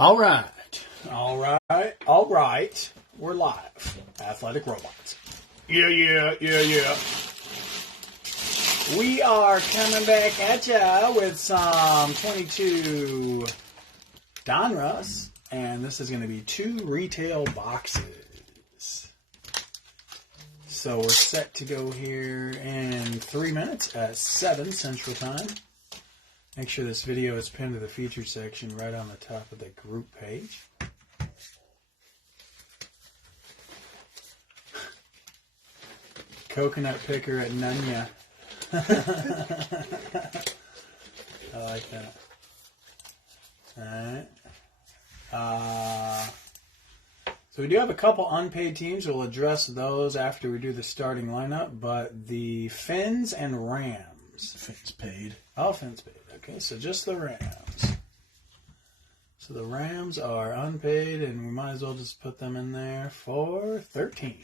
All right. We're live. Athletic Robots. Yeah. We are coming back at ya with some 22 Donruss, and this is going to be 2 retail boxes. So we're set to go here in 3 minutes at 7 Central Time. Make sure this video is pinned to the featured section right on the top of the group page. Coconut picker at Nunya. I like that. Alright. So we do have a couple unpaid teams. We'll address those after we do the starting lineup. But the Finns and Rams. Fins paid. Oh, Fins paid. Okay, so just the Rams. So the Rams are unpaid, and we might as well just put them in there for 13.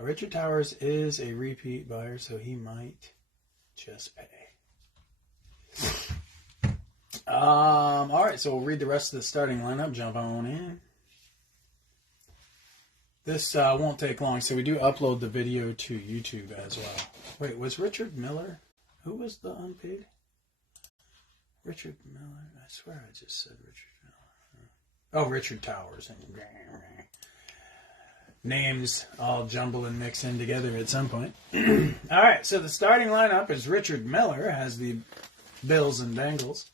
Richard Towers is a repeat buyer, so he might just pay. All right, so we'll read the rest of the starting lineup. Jump on in. This won't take long, so we do upload the video to YouTube as well. Wait, was Richard Miller? Who was the unpaid? Richard Miller. I swear I just said Richard Miller. Oh, Richard Towers. Names all jumble and mix in together at some point. All right, so the starting lineup is Richard Miller, has the Bills and Bengals.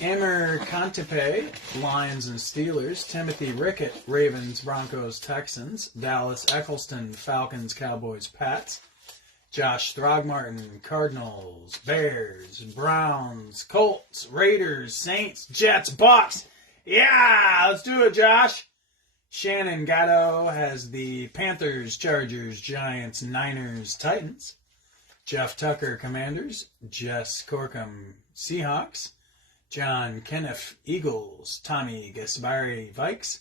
Emmer Contepe, Lions and Steelers. Timothy Rickett, Ravens, Broncos, Texans. Dallas Eccleston, Falcons, Cowboys, Pats. Josh Throgmorton, Cardinals, Bears, Browns, Colts, Raiders, Saints, Jets, Bucks. Yeah, let's do it, Josh. Shannon Gatto has the Panthers, Chargers, Giants, Niners, Titans. Jeff Tucker, Commanders. Jess Corkum, Seahawks. John Kenneth, Eagles. Tommy Gaspari, Vikes.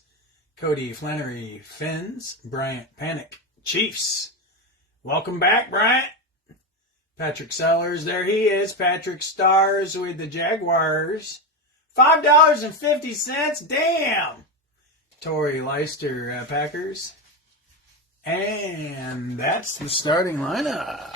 Cody Flannery, Finns. Bryant Panic, Chiefs. Welcome back, Bryant. Patrick Sellers, there he is. Patrick Stars with the Jaguars. $5.50, damn. Torrey Leister, Packers. And that's the starting lineup.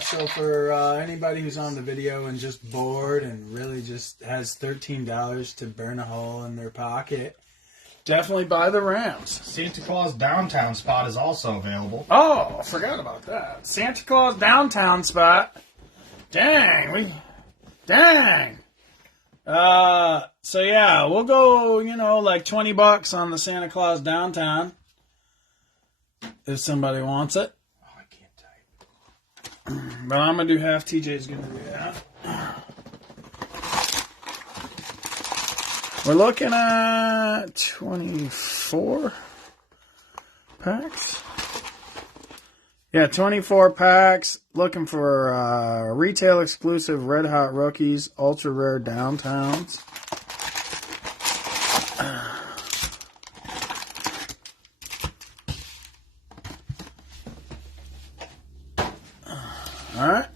So for anybody who's on the video and just bored and really just has $13 to burn a hole in their pocket, definitely buy the Rams. Santa Claus downtown spot is also available. Oh, I forgot about that. Santa Claus downtown spot. Dang. So yeah, we'll go, like $20 on the Santa Claus downtown. If somebody wants it. Oh, I can't type. But I'm going to do half. TJ's going to do half. We're looking at 24 packs. Yeah, 24 packs. Looking for retail exclusive Red Hot Rookies, ultra rare downtowns. All right.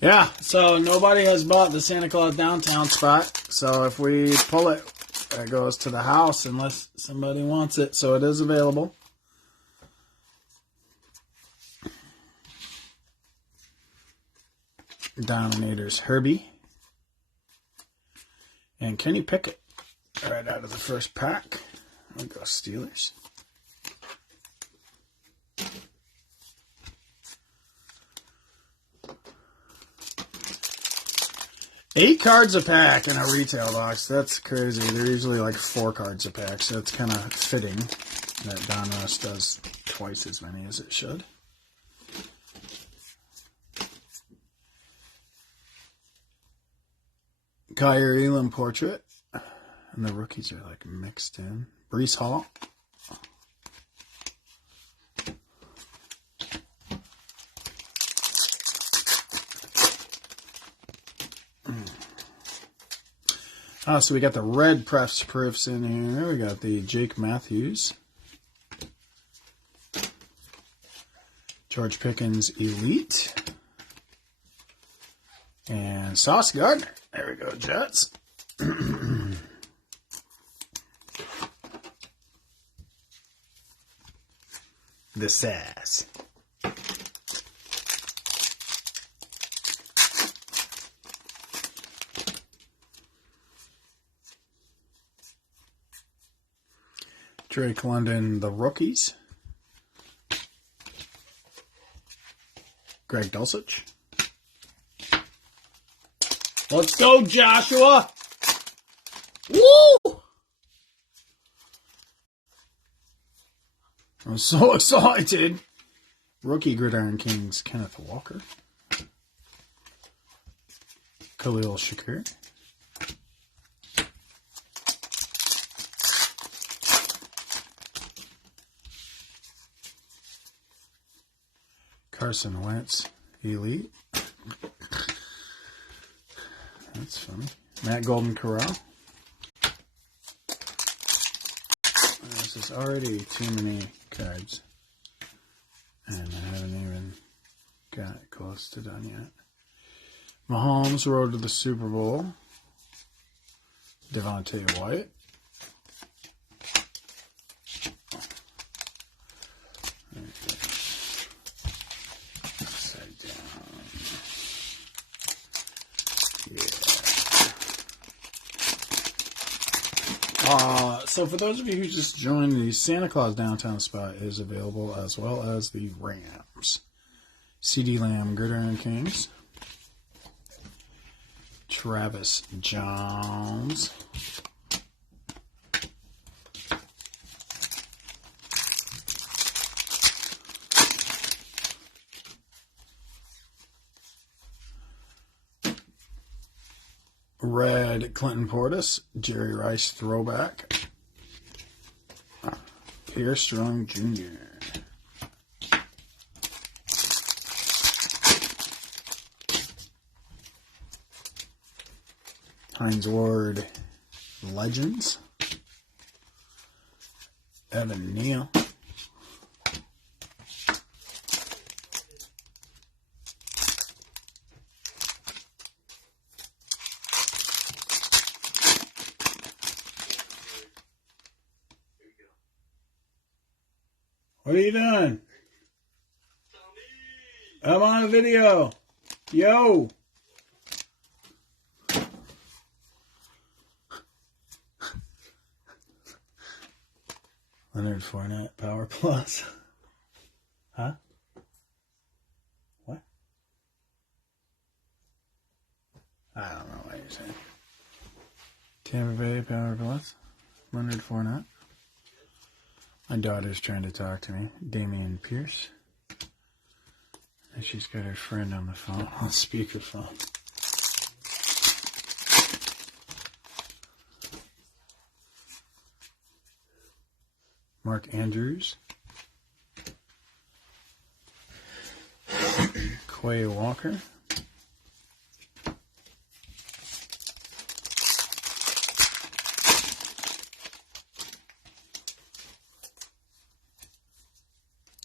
Yeah, so nobody has bought the Santa Claus downtown spot. So if we pull it, it goes to the house unless somebody wants it. So it is available. Dominators Herbie and Kenny Pickett right out of the first pack. We'll go Steelers. Eight cards a pack in a retail box. That's crazy. They're usually like 4 cards a pack, so it's kind of fitting that Donruss does twice as many as it should. Kyer Elam portrait. And the rookies are like mixed in. Breece Hall. So we got the red press proofs in here. We got the Jake Matthews. George Pickens Elite. And Sauce Gardner. There we go, Jets. The sass. Drake London, the rookies. Greg Dulcich. Let's go, Joshua! Woo! I'm so excited. Rookie Gridiron Kings, Kenneth Walker. Khalil Shakir. Carson Wentz, Elite. That's funny. Matt Golden Corral. This is already too many cards. And I haven't even got close to done yet. Mahomes, road to the Super Bowl. Devontae White. Upside down. Yeah. So for those of you who just joined, the Santa Claus Downtown spot is available, as well as the Rams. CD Lamb, Gridiron Kings. Travis Jones. Red Clinton Portis, Jerry Rice throwback. Pierre Strong Jr. Hines Ward Legends. Evan Neal. What are you doing? I'm on a video. Yo. Leonard Fournette, Power Plus. Huh? What? I don't know what you're saying. Tampa Bay, Power Plus. Leonard Fournette. My daughter's trying to talk to me. Damian Pierce. And she's got her friend on the phone, on speakerphone. Mark Andrews. Quay Walker.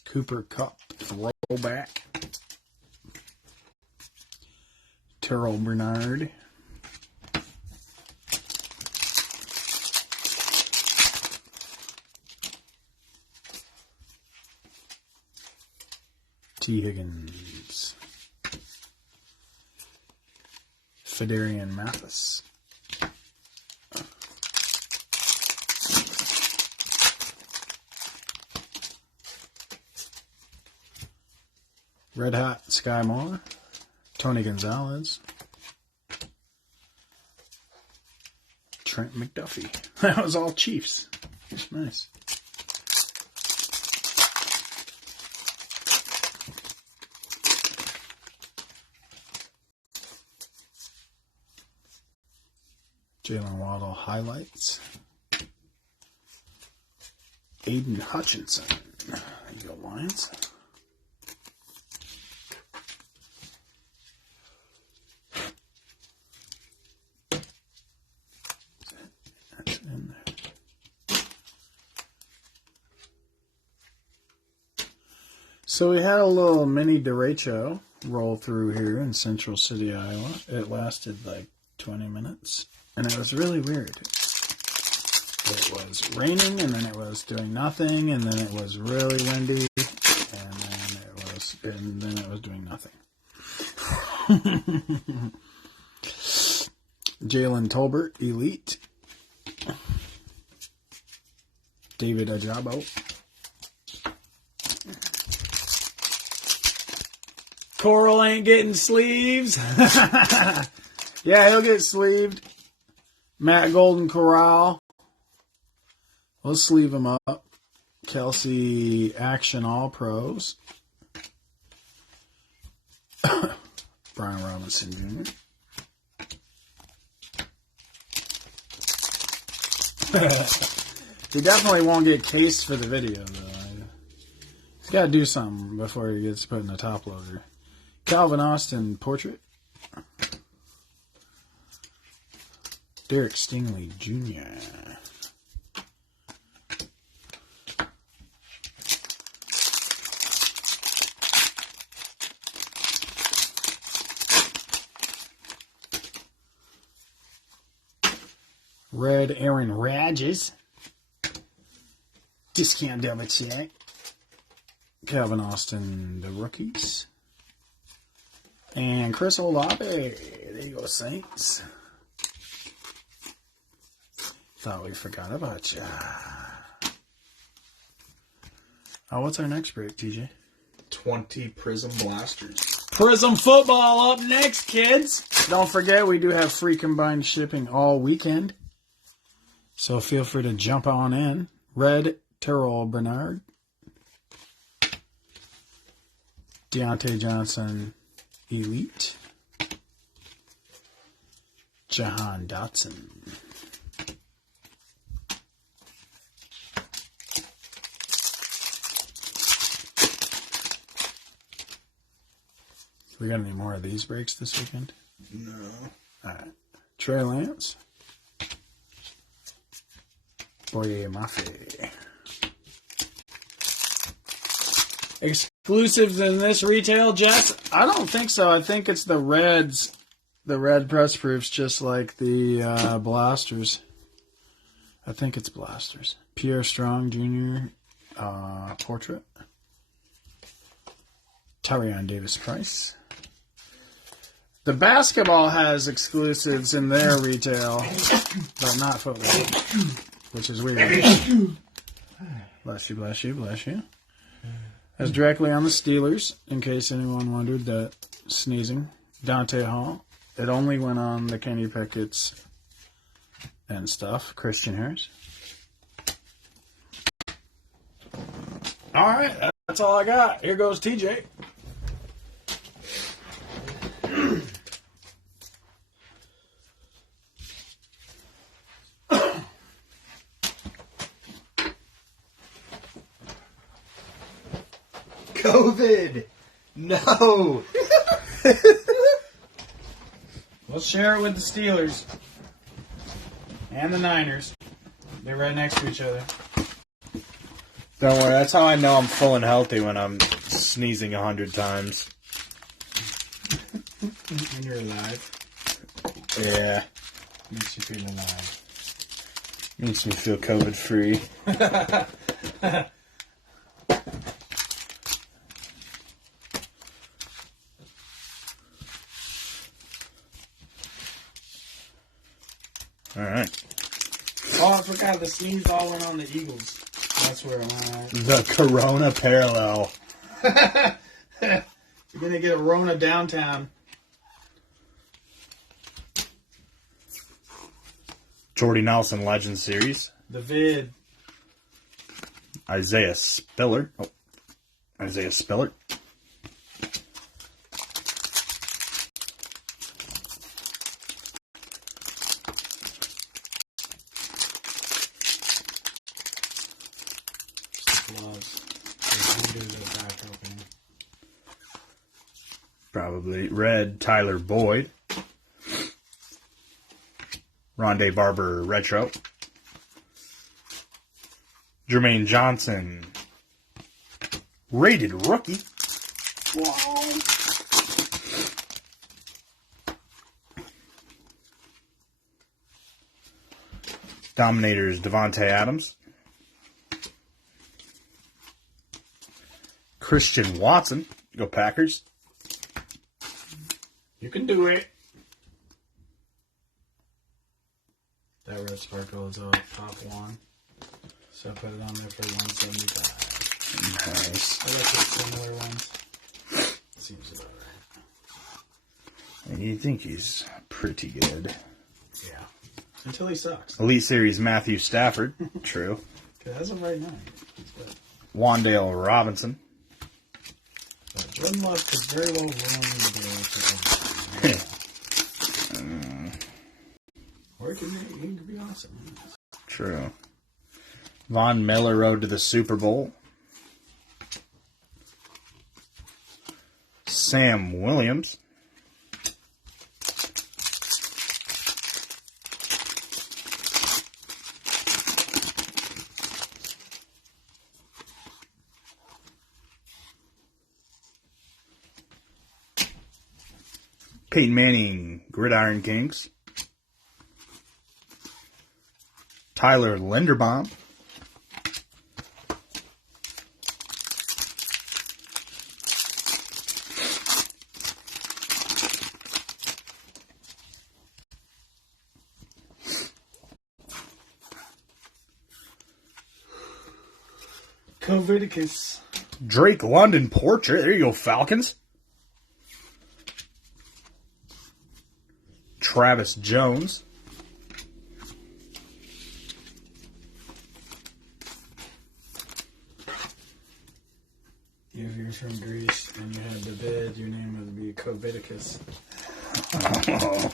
Cooper Kupp throwback. Terrell Bernard. T. Higgins. Fedarian Mathis. Red Hot Sky Moore. Tony Gonzalez. Trent McDuffie. That was all Chiefs. That's nice. Jalen Waddle highlights. Aiden Hutchinson. There you go, Lions. That's in there. So we had a little mini derecho roll through here in Central City, Iowa. It lasted like 20 minutes, and it was really weird. It was raining, and then it was doing nothing, and then it was really windy, and then it was doing nothing. Jalen Tolbert, Elite. David Ajabo. Coral ain't getting sleeves. Yeah, he'll get sleeved. Matt Golden Corral. We'll sleeve him up. Kelsey Action All Pros. Brian Robinson Jr. He definitely won't get cased for the video, though. He's got to do something before he gets put in the top loader. Calvin Austin Portrait. Derek Stingley Jr. Red Aaron Rodgers. Discount double check. Calvin Austin, the rookies. And Chris Olave. There you go, Saints. Thought we forgot about you. Oh, what's our next break, TJ? 20 Prism Blasters. Prism football up next, kids. Don't forget, we do have free combined shipping all weekend. So feel free to jump on in. Red Terrell Bernard. Deontay Johnson Elite. Jahan Dotson. We got any more of these breaks this weekend? No. Alright. Trey Lance. Boye Mafe. Exclusives in this retail, Jess? I don't think so. I think it's the reds. The red press proofs, just like the blasters. I think it's blasters. Pierre Strong Jr. Portrait. Tyrion Davis Price. The basketball has exclusives in their retail, but not football, which is weird. Bless you, bless you, bless you. That's directly on the Steelers, in case anyone wondered that sneezing. Dante Hall. It only went on the Kenny Pickett's and stuff. Christian Harris. All right, that's all I got. Here goes TJ. COVID! No! We'll share it with the Steelers and the Niners. They're right next to each other. Don't worry, that's how I know I'm full and healthy, when I'm sneezing 100 times. And you're alive. Yeah. Makes you feel alive. Makes me feel COVID free. Alright. Oh, I forgot the sneeze all went on the Eagles. That's where it went at. The Corona parallel. You're going to get a Rona downtown. Jordy Nelson Legend Series. The vid. Isaiah Spiller. Oh. Isaiah Spiller. Probably red Tyler Boyd. Rondé Barber Retro. Jermaine Johnson. Rated rookie. Wow. Dominators Devontae Adams. Christian Watson. Go Packers. You can do it. That red sparkle is a top one. So I put it on there for 175. Nice. I like the similar ones. Seems about right. And you think he's pretty good. Yeah. Until he sucks. Elite Series Matthew Stafford. True. Because as of right now, he's good. Wandale Robinson. But Jordan Love could very well ruin the day to or he could be awesome. True. Von Miller Road to the Super Bowl. Sam Williams. Peyton Manning, Gridiron Kings. Tyler Linderbaum. Covidicus. Drake London Portrait. There you go, Falcons. Travis Jones. If you're from Greece and you had the bid, your name would be Covidicus. Oh.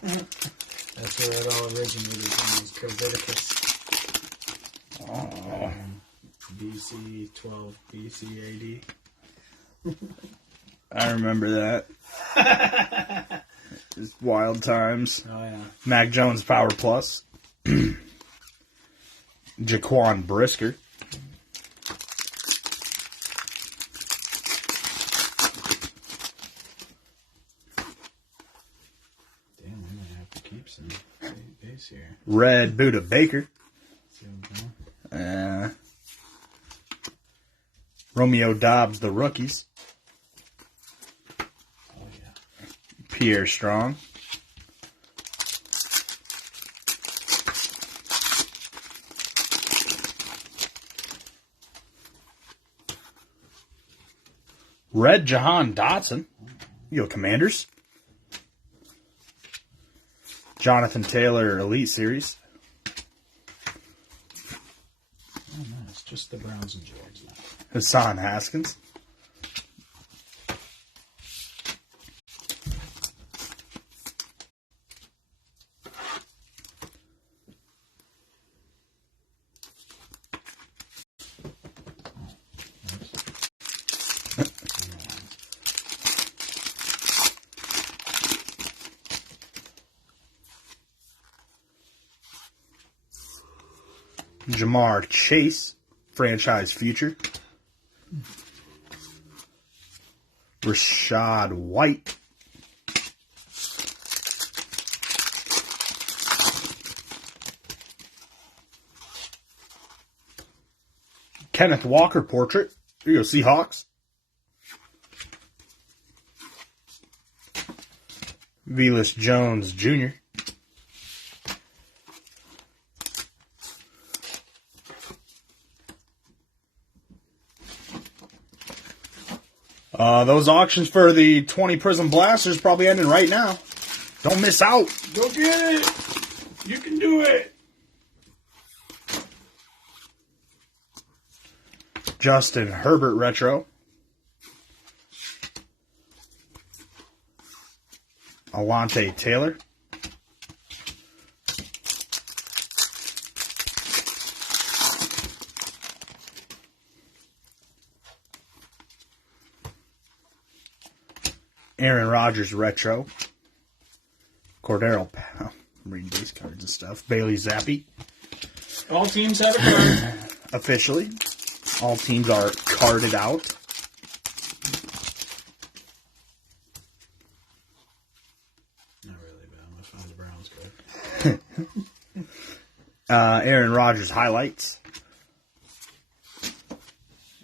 That's where it all originated from, was Covidicus. Oh. BC 12 BC AD. I remember that. Just wild times. Oh, yeah. Mac Jones Power Plus. Jaquan Brisker. Damn, we might have to keep some base here. Red Buddha Baker. See what I'm doing? Romeo Dobbs, the rookies. Oh, yeah. Pierre Strong. Red Jahan Dotson. Yo, Commanders. Jonathan Taylor, Elite Series. Oh, no, it's just the Browns and George now. Hassan Haskins. Jamar Chase, franchise future. Rashad White. Kenneth Walker portrait. Here you go, Seahawks. Velus Jones Jr. Those auctions for the 20 Prism Blasters probably ending right now. Don't miss out. Go get it. You can do it. Justin Herbert Retro. Alante Taylor. Aaron Rodgers Retro. Cordero. I'm reading base cards and stuff. Bailey Zappi. All teams have a card. Officially. All teams are carded out. find the Browns card. Aaron Rodgers highlights.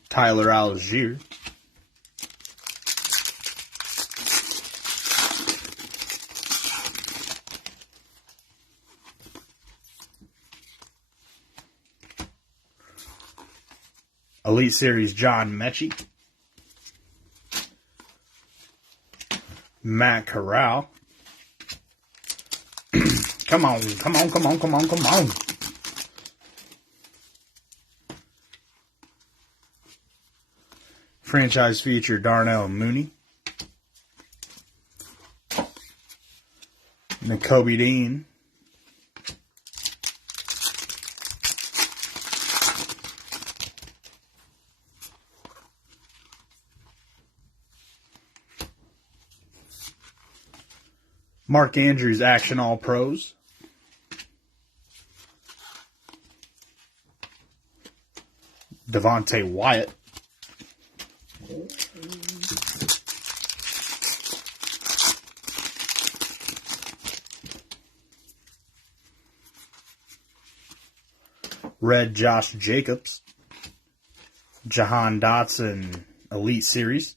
Tyler Algier. Elite Series John Mechie. Matt Corral. Come on, come on, come on, come on, come on. Franchise feature Darnell Mooney. Nakobe Dean. Mark Andrews Action All Pros. Devontae Wyatt. Red Josh Jacobs. Jahan Dotson Elite Series.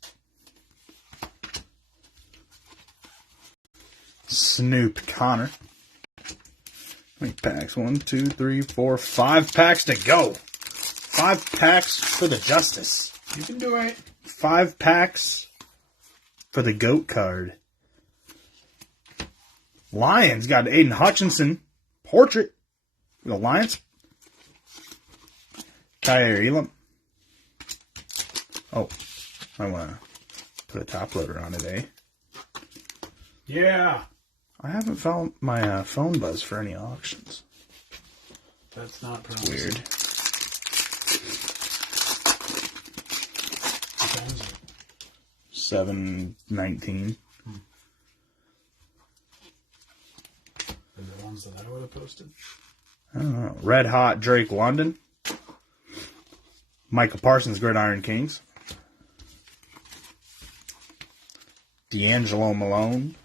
Snoop Connor. How many packs? 1, 2, 3, 4, 5 packs to go. 5 packs for the Justice. You can do it. 5 packs for the GOAT card. Lions got Aiden Hutchinson portrait. The Lions. Kyer Elam. Oh, I want to put a top loader on today. Yeah. I haven't found my phone buzz for any auctions. That's not promising. Weird. What time is it? 7:19. Are the ones that I would have posted? I don't know. Red Hot Drake London. Michael Parsons Gridiron Kings. D'Angelo Malone.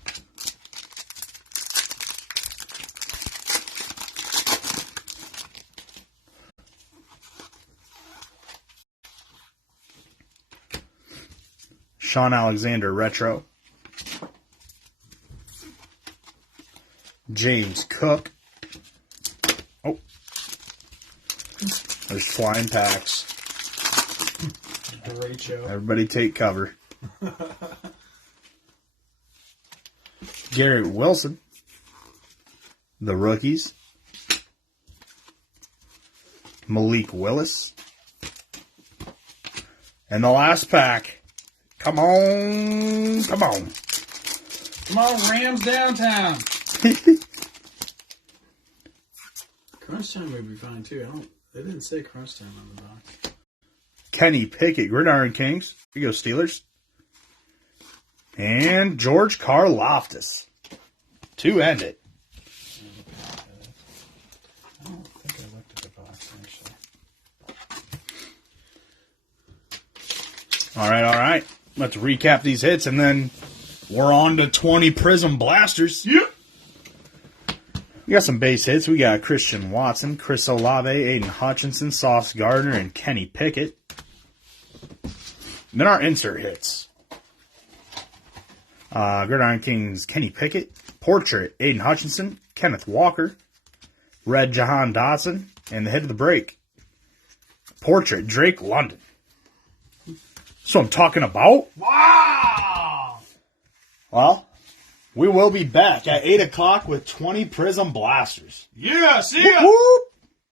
Sean Alexander Retro. James Cook. Oh. There's flying packs. Great show. Everybody take cover. Garrett Wilson. The Rookies. Malik Willis. And the last pack. Come on. Come on. Come on, Rams downtown. Crunch time would be fine too. They didn't say crunch time on the box. Kenny Pickett, Gridiron Kings. Here you go, Steelers. And George Karlaftis to end it. I don't think I looked at the box, actually. All right. Let's recap these hits, and then we're on to 20 Prism Blasters. Yep. We got some base hits. We got Christian Watson, Chris Olave, Aiden Hutchinson, Sauce Gardner, and Kenny Pickett. And then our insert hits. Gridiron Kings, Kenny Pickett, Portrait, Aiden Hutchinson, Kenneth Walker, Red Jahan Dotson, and the hit of the break, Portrait, Drake London. That's what I'm talking about. Wow! Well, we will be back at 8 o'clock with 20 Prism Blasters. Yeah, see ya! Whoop, whoop.